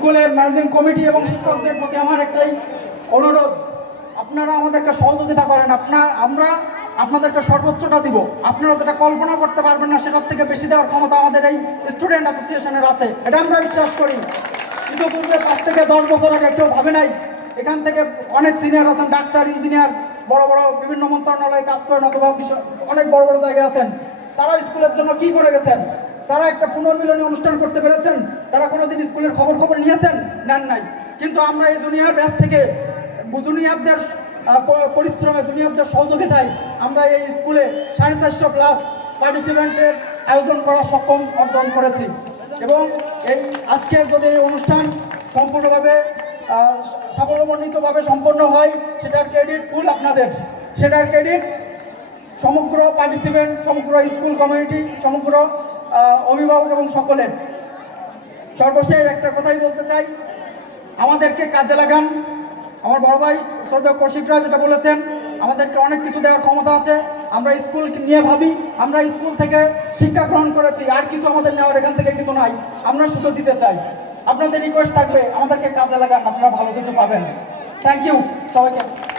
স্কুলের managing committee এবং শিক্ষকদের প্রতি আমার একটাই অনুরোধ। আপনারা আমাদেরকে সহযোগিতা করেন। আপনার আমরা আপনাদেরকে সর্বোচ্চটা দিব। আপনারা যেটা কল্পনা করতে পারবেন না, সেটার থেকে বেশি দেওয়ার ক্ষমতা আমাদের এই স্টুডেন্ট অ্যাসোসিয়েশনের আছে। এটা আমরা বিশ্বাস করি। ইতিপূর্বে পাঁচ থেকে দশ বছর আগে কেউ ভাবে নাই। এখান থেকে অনেক সিনিয়র আছেন, ডাক্তার, ইঞ্জিনিয়ার, বড় বড় বিভিন্ন মন্ত্রণালয়ে কাজ করেন অথবা অনেক বড় বড় জায়গায় আছেন। তারা স্কুলের জন্য কি করে গেছেন? তারা একটা পুনর্মিলনী অনুষ্ঠান করতে পেরেছেন? তারা কোনোদিন স্কুলের খবর খবর নিয়েছেন? নেন নাই। কিন্তু আমরা এই জুনিয়র ব্যাচ থেকে, জুনিয়রদের পরিশ্রমে জুনিয়রদের সহযোগিতায় আমরা এই স্কুলে সাড়ে চারশো প্লাস পার্টিসিপেন্টের আয়োজন করা সক্ষম অর্জন করেছি। এবং এই আজকের যদি এই অনুষ্ঠান সম্পূর্ণভাবে সাফল্যমণ্ডিতভাবে সম্পন্ন হয়, সেটার ক্রেডিট ফুল আপনাদের। সেটার ক্রেডিট সমগ্র পার্টিসিপেন্ট সমগ্র স্কুল কমিউনিটি সমগ্র অভিভাবক এবং সকলের। সর্বশেষ একটা কথাই বলতে চাই। আমাদেরকে কাজে লাগান। আমার বড় ভাই শ্রদ্ধা কৌশিকরা যেটা বলেছেন, আমাদেরকে অনেক কিছু দেওয়ার ক্ষমতা আছে। আমরা স্কুল নিয়ে ভাবি, আমরা স্কুল থেকে শিক্ষা গ্রহণ করেছি। আর কিছু আমাদের নেওয়ার এখান থেকে কিছু নাই। আমরা শুধু দিতে চাই। আপনাদের রিকোয়েস্ট থাকবে, আমাদেরকে কাজে লাগান। আপনারা ভালো কিছু পাবেন। থ্যাংক ইউ সবাইকে।